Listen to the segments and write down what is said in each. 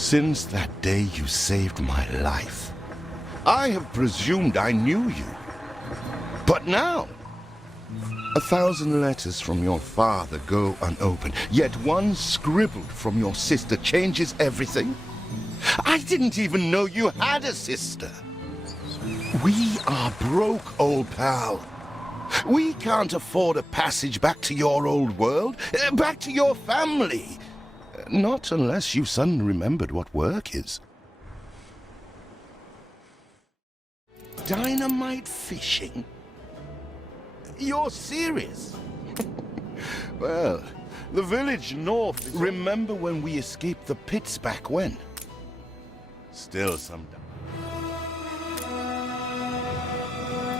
Since that day you saved my life, I have presumed I knew you. But now, 1,000 letters from your father go unopened, yet one scribbled from your sister changes everything. I didn't even know you had a sister. We are broke, old pal. We can't afford a passage back to your old world, back to your family. Not unless you suddenly remembered what work is. Dynamite fishing? You're serious? Well, the village north is... Remember when we escaped the pits back when? Still some...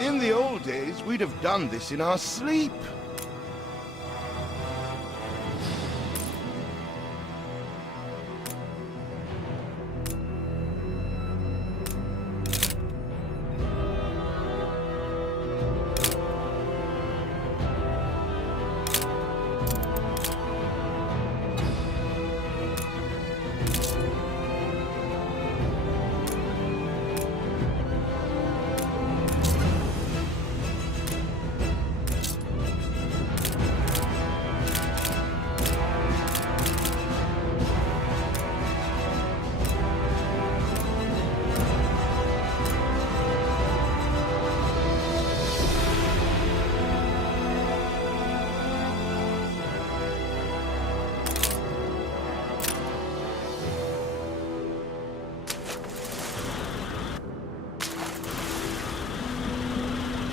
In the old days, we'd have done this in our sleep.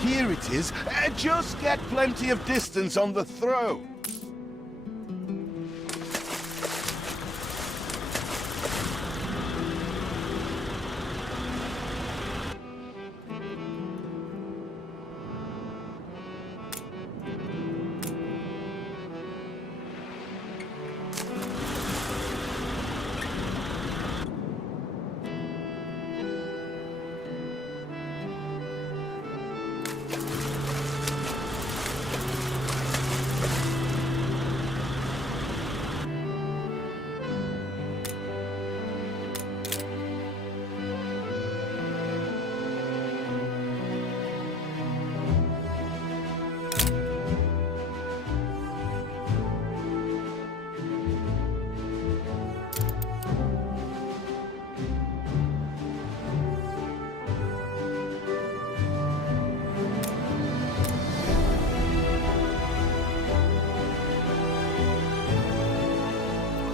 Here it is. Just get plenty of distance on the throw.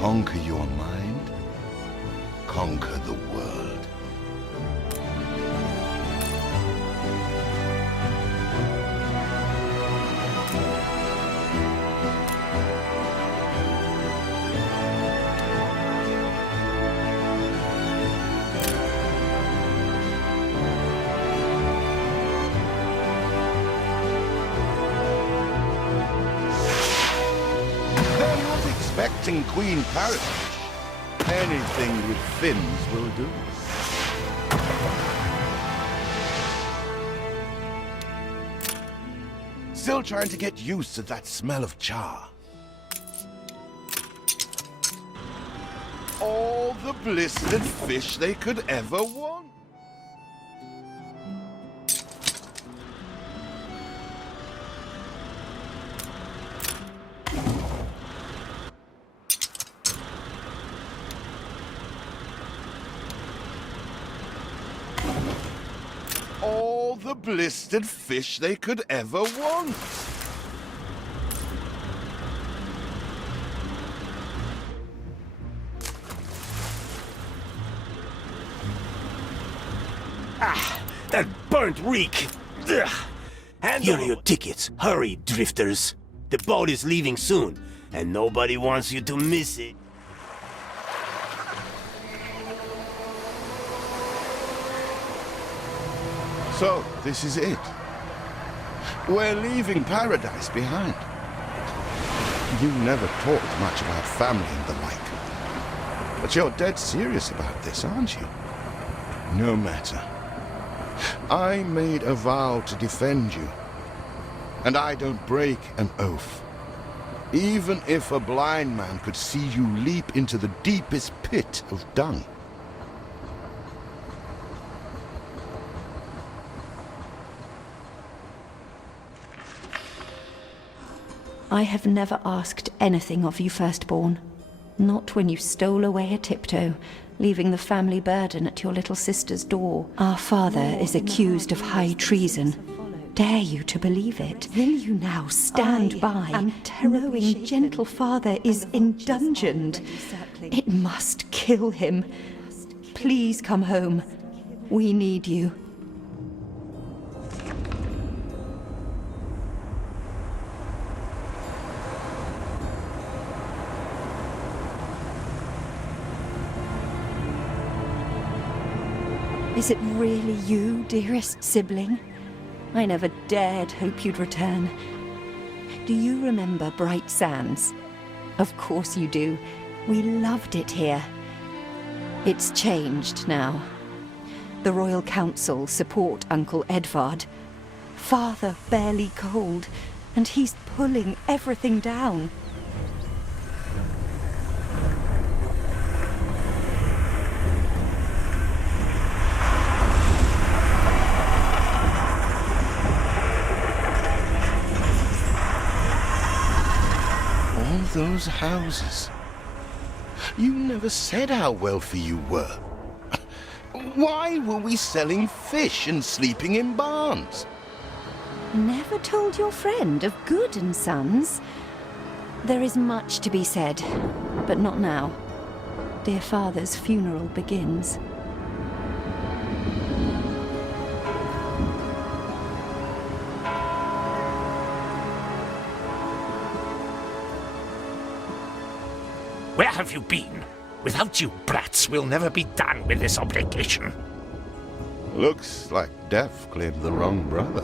Conquer your mind, conquer the world. Expecting Queen Paradise. Anything with fins will do. Still trying to get used to that smell of char. All the blistered fish they could ever want. All the blistered fish they could ever want. Ah, that burnt reek! Ugh. Here are your tickets. Hurry, drifters. The boat is leaving soon, and nobody wants you to miss it. So, this is it. We're leaving paradise behind. You never talked much about family and the like. But you're dead serious about this, aren't you? No matter. I made a vow to defend you. And I don't break an oath. even if a blind man could see you leap into the deepest pit of dung. I have never asked anything of you, firstborn. Not when you stole away a tiptoe, leaving the family burden at your little sister's door. Our father is accused of high treason. Dare you to believe it? Will you now stand by, knowing gentle father is indungeoned? It must kill him. Please come home. We need you. Is it really you, dearest sibling? I never dared hope you'd return. Do you remember Bright Sands? Of course you do. We loved it here. It's changed now. The Royal Council support Uncle Edvard. Father barely cold, and he's pulling everything down. Those houses. You never said how wealthy you were. Why were we selling fish and sleeping in barns? Never told your friend of Good and Sons? There is much to be said, but not now. Dear father's funeral begins. Where have you been? Without you brats, we'll never be done with this obligation. Looks like Death claimed the wrong brother.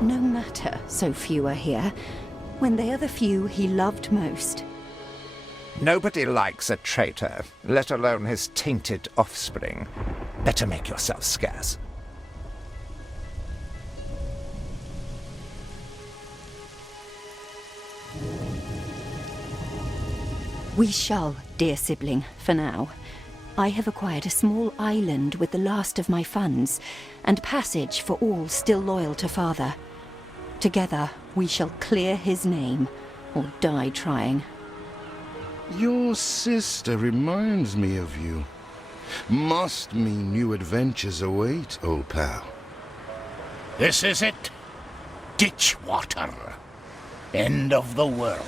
No matter, so few are here, when they are the few he loved most. Nobody likes a traitor, let alone his tainted offspring. Better make yourself scarce. We shall, dear sibling, for now. I have acquired a small island with the last of my funds, and passage for all still loyal to father. Together, we shall clear his name, or die trying. Your sister reminds me of you. Must mean new adventures await, old pal. This is it. Ditch water. End of the world.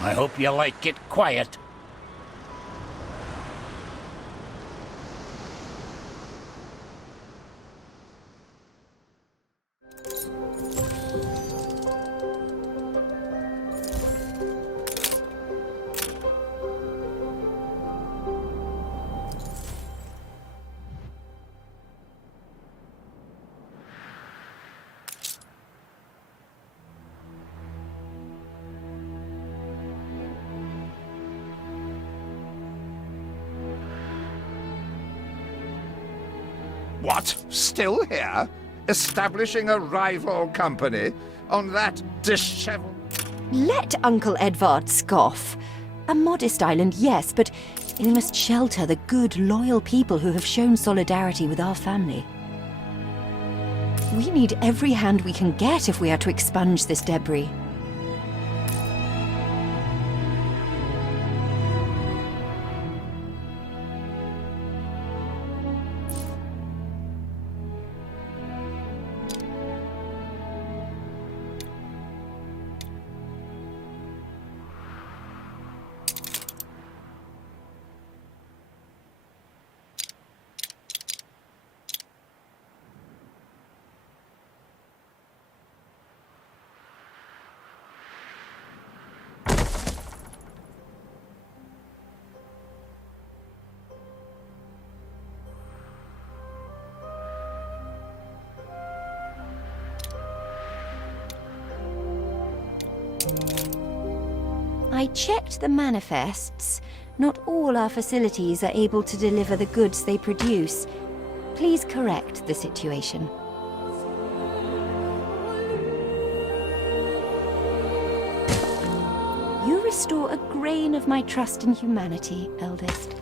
I hope you like it quiet. What? Still here? Establishing a rival company on that disheveled... Let Uncle Edvard scoff. A modest island, yes, but we must shelter the good, loyal people who have shown solidarity with our family. We need every hand we can get if we are to expunge this debris. I checked the manifests. Not all our facilities are able to deliver the goods they produce. Please correct the situation. restore a grain of my trust in humanity, eldest.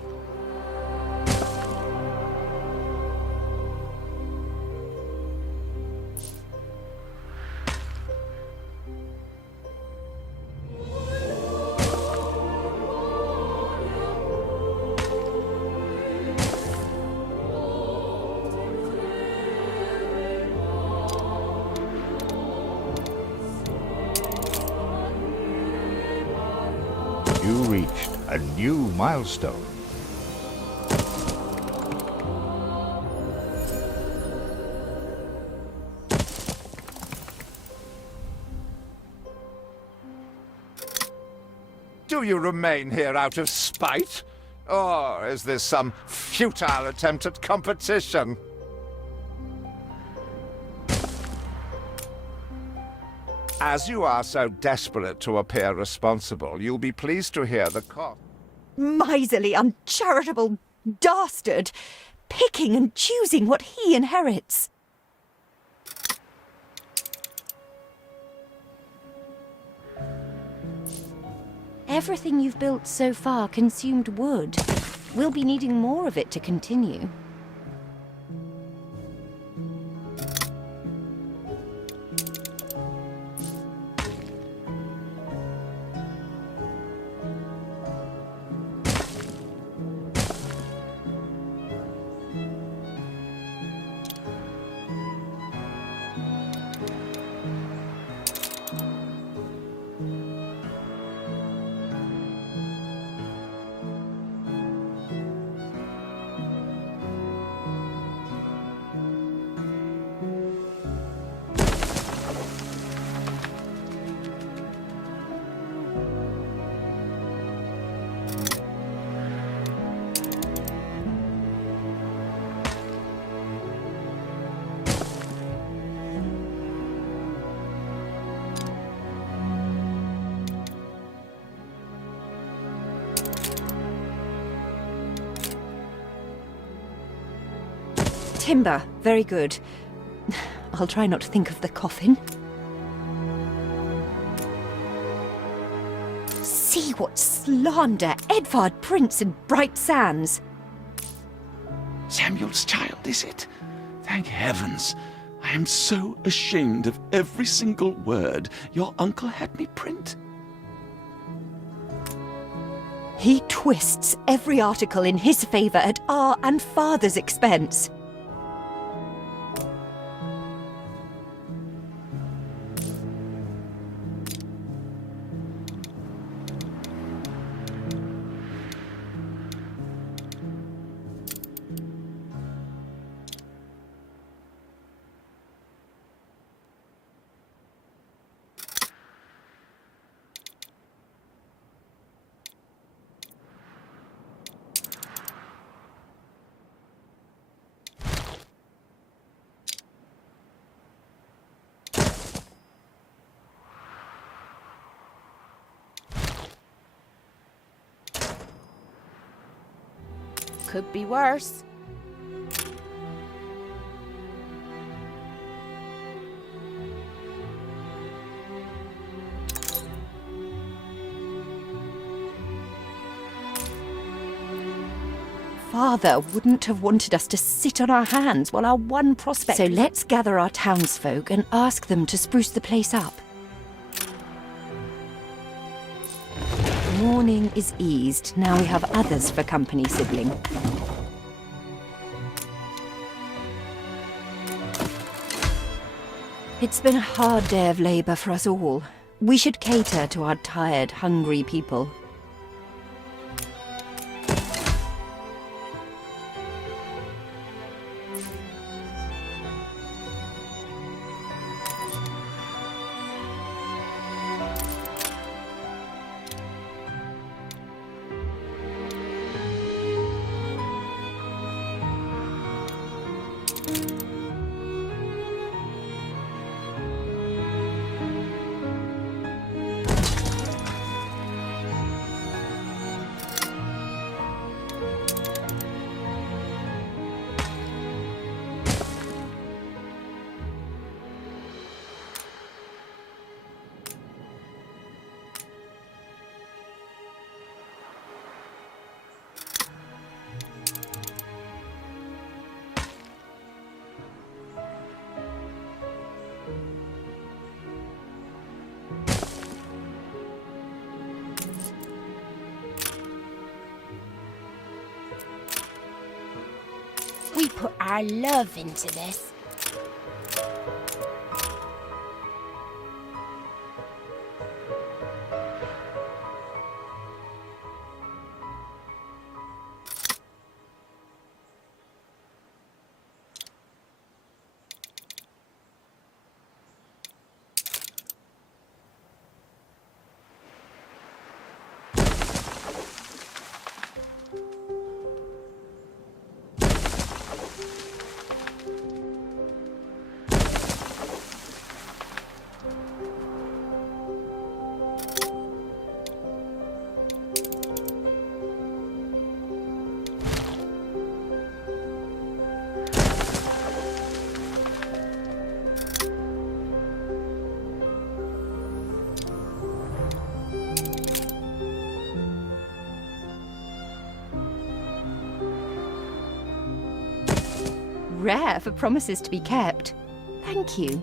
You reached a new milestone. Do you remain here out of spite? Or is this some futile attempt at competition? As you are so desperate to appear responsible, you'll be pleased to hear the cost. Miserly, uncharitable dastard! Picking and choosing what he inherits. Everything you've built so far consumed wood. We'll be needing more of it to continue. Timber, very good. I'll try not to think of the coffin. See what slander Edvard Prince and Bright Sands. Samuel's child, is it? Thank heavens. I am so ashamed of every single word your uncle had me print. He twists every article in his favour at our and father's expense. Could be worse. Father wouldn't have wanted us to sit on our hands while our one prospect... So let's gather our townsfolk and ask them to spruce the place up. Mourning is eased. Now we have others for company, sibling. It's been a hard day of labour for us all. We should cater to our tired, hungry people. put our love into this. Rare for promises to be kept. Thank you.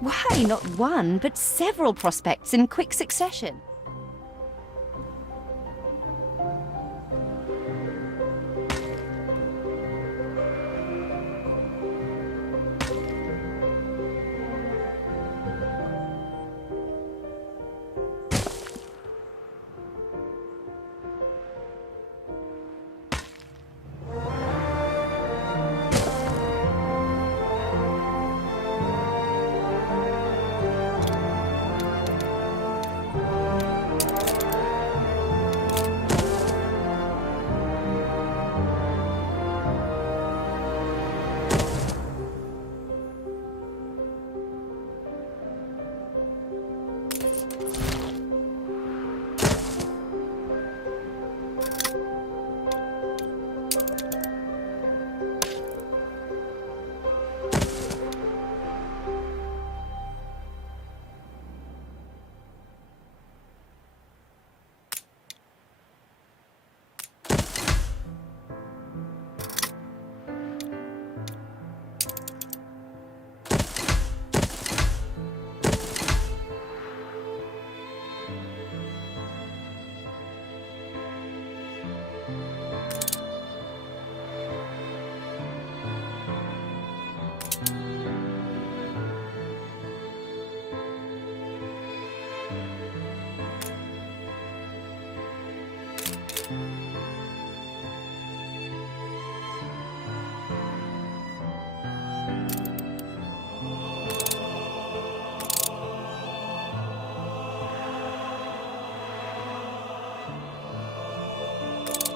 Why not one, but several prospects in quick succession?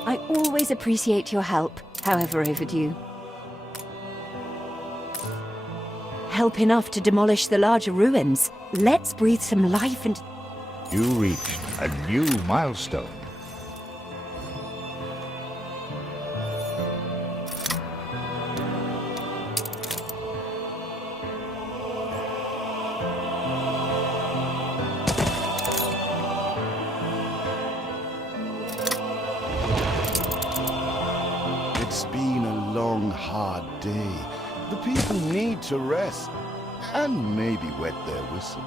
I always appreciate your help, however overdue. Help enough to demolish the larger ruins. Let's breathe some life into... You reached a new milestone. It's been a long, hard day. The people need to rest and maybe wet their whistles.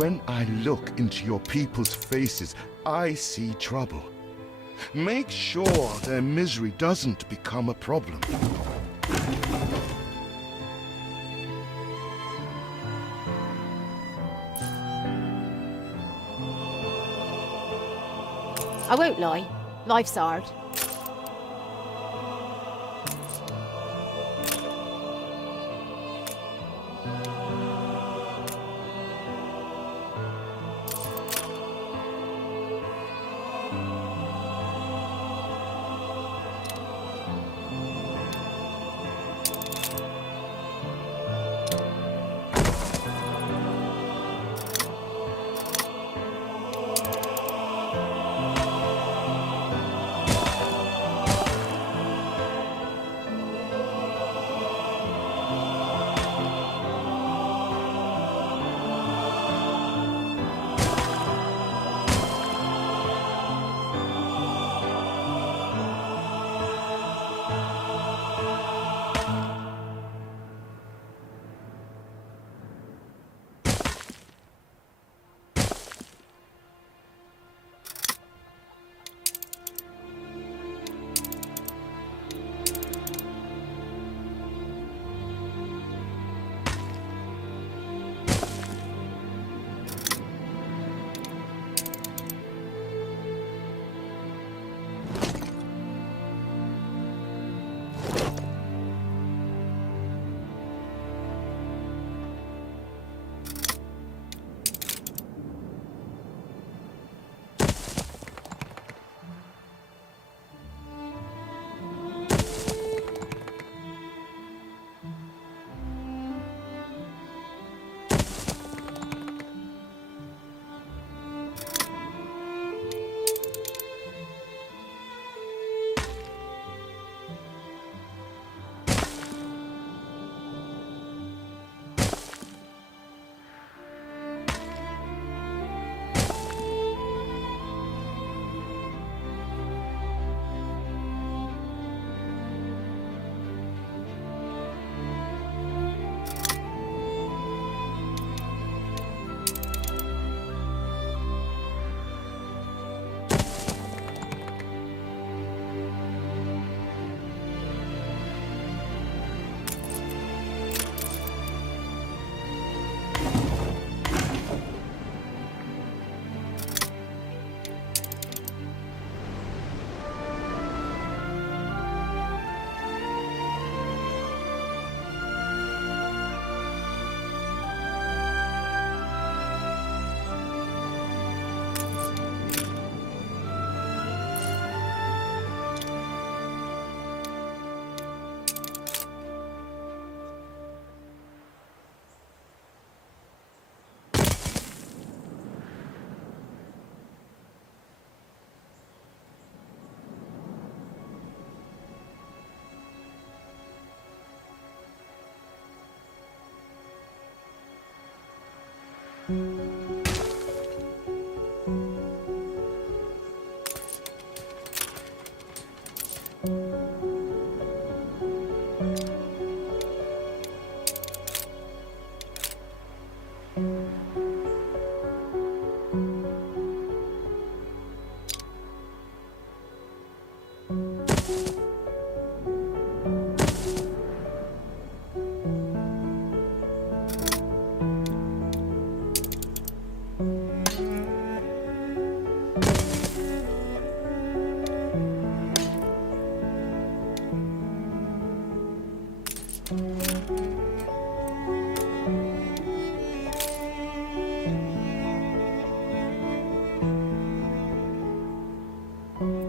when I look into your people's faces, I see trouble. Make sure their misery doesn't become a problem. I won't lie. Life's hard.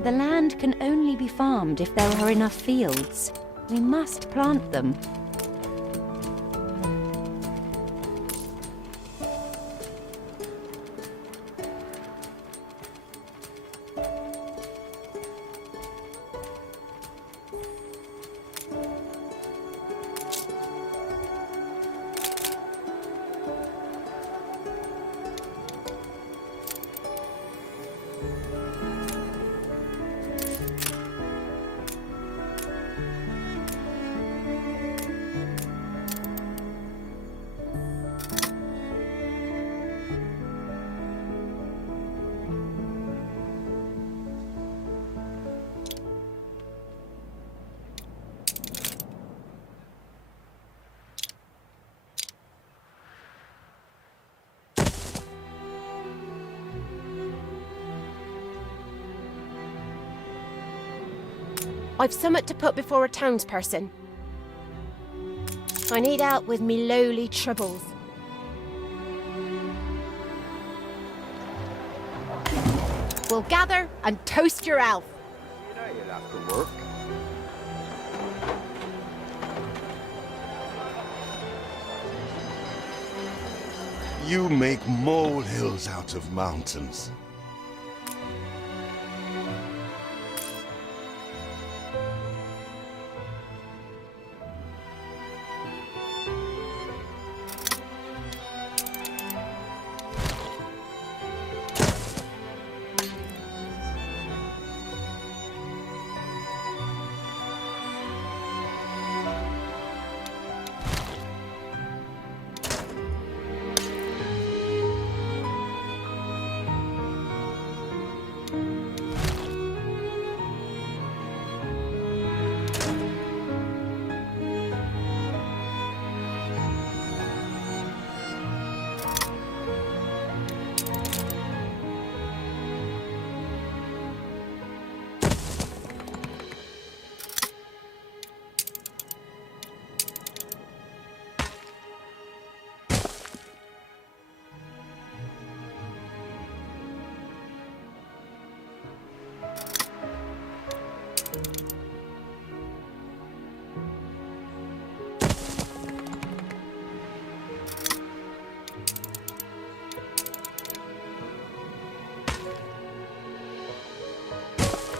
The land can only be farmed if there are enough fields. We must plant them. I've summat to put before a townsperson. I need help with me lowly troubles. We'll gather and toast your elf. You know you'll have to work. You make molehills out of mountains.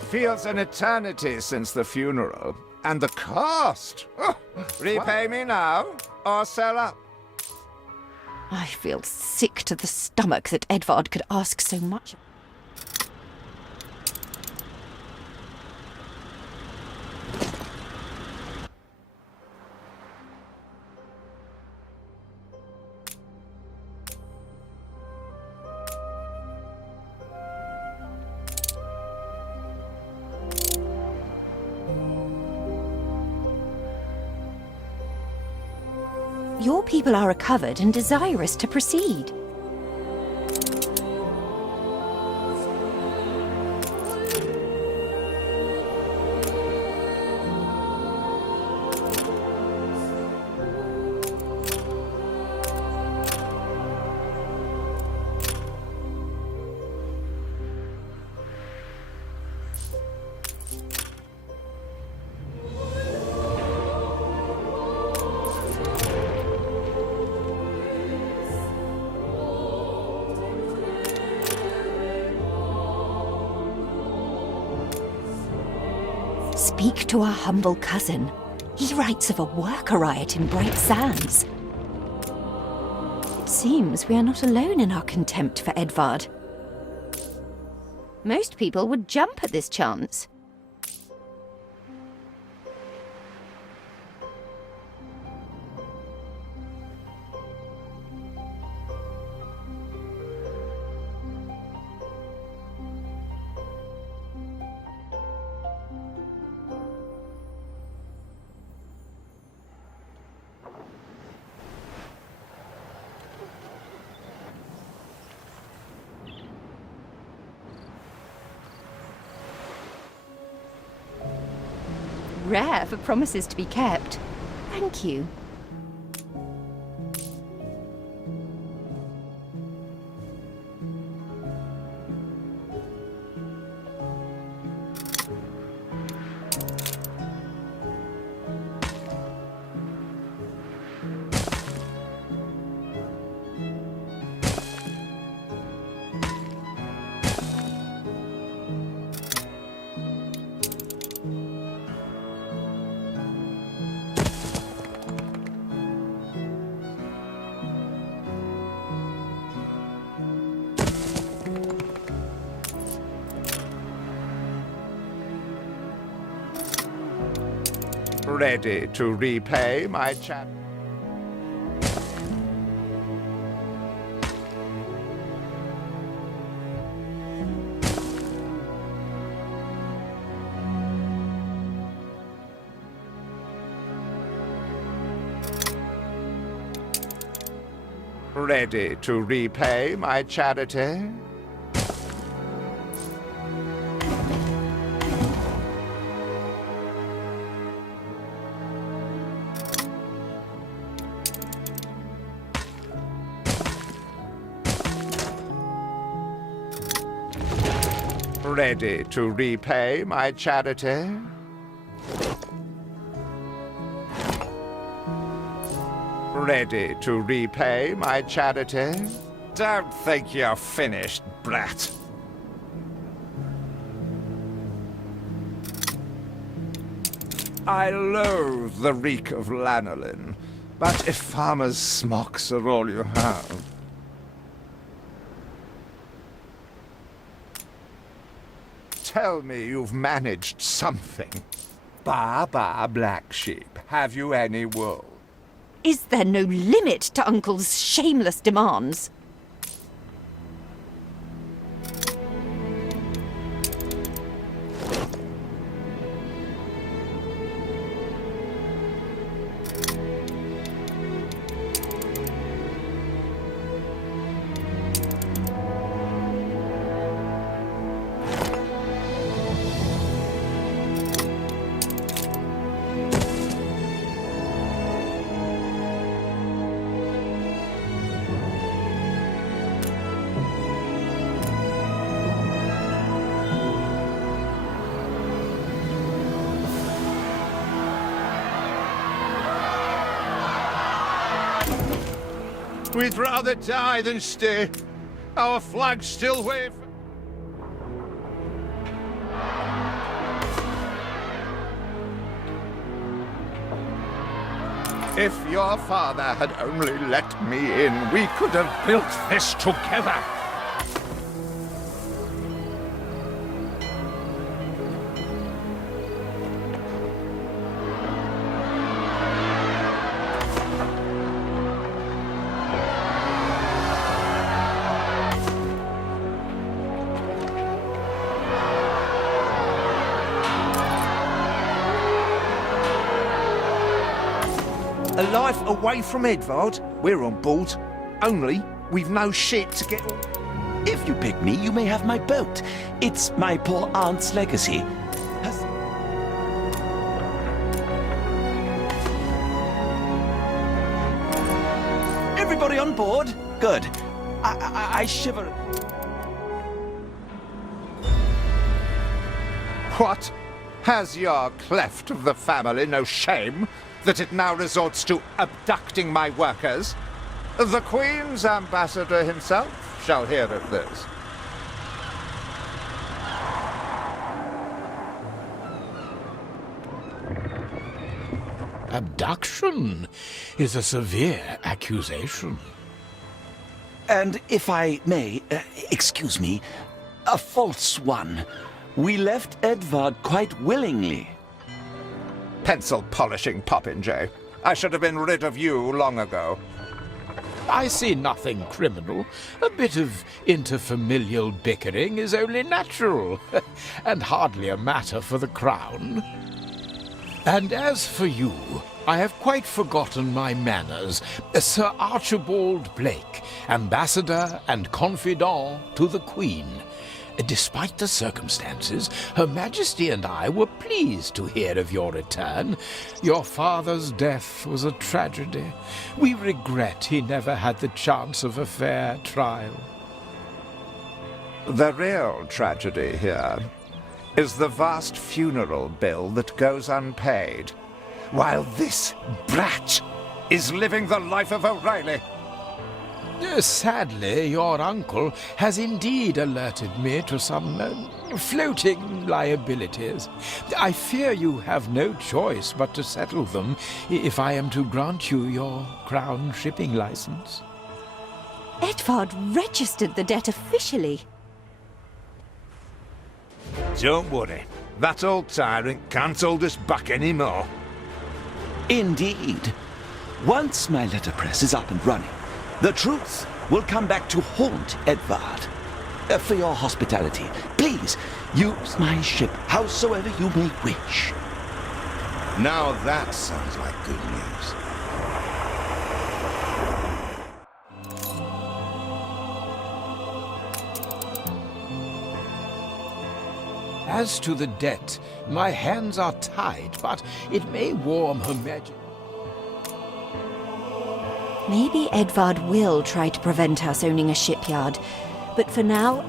Feels an eternity since the funeral. And the cost! Oh, repay me now, or sell up. I feel sick to the stomach that Edvard could ask so much. Your people are recovered and desirous to proceed. Speak to our humble cousin. He writes of a worker riot in Bright Sands. It seems we are not alone in our contempt for Edvard. Most people would jump at this chance. Rare for promises to be kept. Thank you. Ready to repay my chap. Ready to repay my charity? Ready to repay my charity? Ready to repay my charity? Don't think you're finished, brat. I loathe the reek of lanolin, but if farmers' smocks are all you have... Tell me you've managed something. Ba, black sheep, have you any wool? Is there no limit to Uncle's shameless demands? We'd rather die than stay. Our flag's still waving. If your father had only let me in, we could have built this together. A life away from Edvard? We're on board. Only we've no shit to get... If you pick me, you may have my boat. It's my poor aunt's legacy. Everybody on board? Good. I shiver. What? Has your cleft of the family no shame that it now resorts to abducting my workers? The Queen's ambassador himself shall hear of this. Abduction is a severe accusation. And if I may, excuse me, a false one. We left Edvard quite willingly. Pencil polishing popinjay. I should have been rid of you long ago. I see nothing criminal. A bit of interfamilial bickering is only natural, and hardly a matter for the crown. And as for you, I have quite forgotten my manners. Sir Archibald Blake, ambassador and confidant to the Queen. Despite the circumstances, Her Majesty and I were pleased to hear of your return. Your father's death was a tragedy. We regret he never had the chance of a fair trial. The real tragedy here is the vast funeral bill that goes unpaid, while this brat is living the life of O'Reilly. Sadly, your uncle has indeed alerted me to some floating liabilities. I fear you have no choice but to settle them if I am to grant you your crown shipping license. Edvard registered the debt officially. Don't worry. That old tyrant can't hold us back anymore. Indeed. Once my letterpress is up and running, the truth will come back to haunt Edvard. For your hospitality, please use my ship howsoever you may wish. Now that sounds like good news. As to the debt, my hands are tied, but it may warm Her Majesty. Maybe Edvard will try to prevent us owning a shipyard, but for now,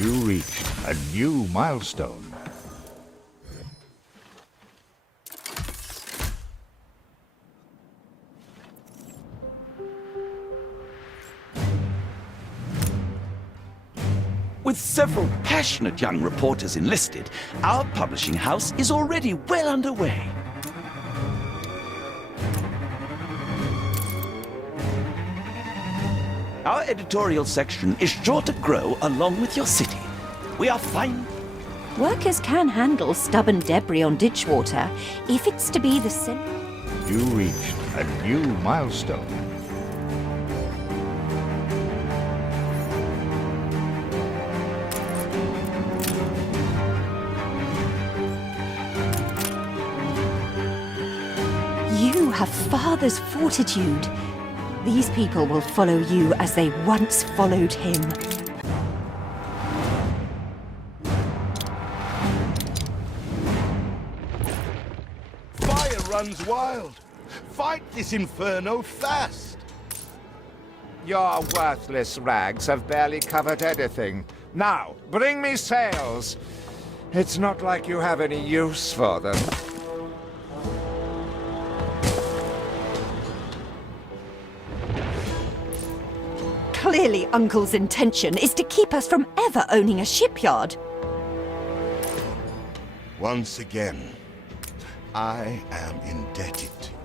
You reached a new milestone. With several passionate young reporters enlisted, our publishing house is already well underway. Our editorial section is sure to grow along with your city. We are fine. Workers can handle stubborn debris on ditch water if it's to be the sim. You reached a new milestone. You have father's fortitude. These people will follow you as they once followed him. Fire runs wild. Fight this inferno fast. Your worthless rags have barely covered anything. Now, bring me sails. It's not like you have any use for them. Clearly, Uncle's intention is to keep us from ever owning a shipyard. Once again, I am indebted to you.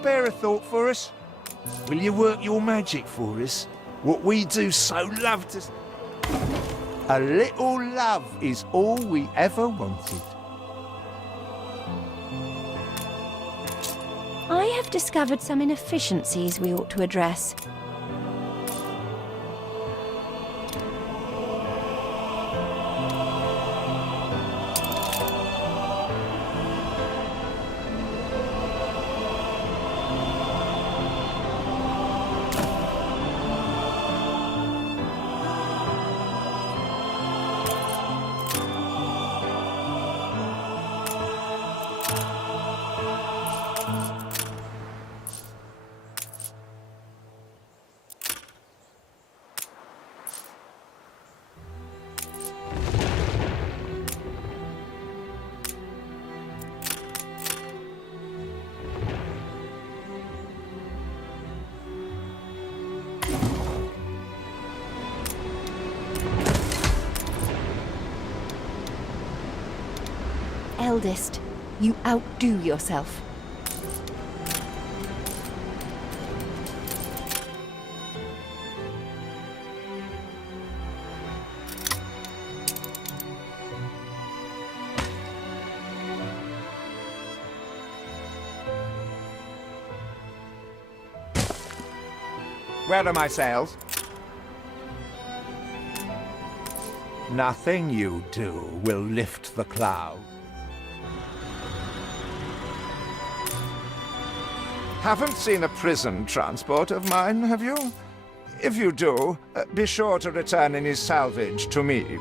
spare a thought for us? Will you work your magic for us? What we do so love to... A little love is all we ever wanted. I have discovered some inefficiencies we ought to address. Eldest, you outdo yourself. Where are my sails? Nothing you do will lift the cloud. Haven't seen a prison transport of mine, have you? If you do, be sure to return any salvage to me.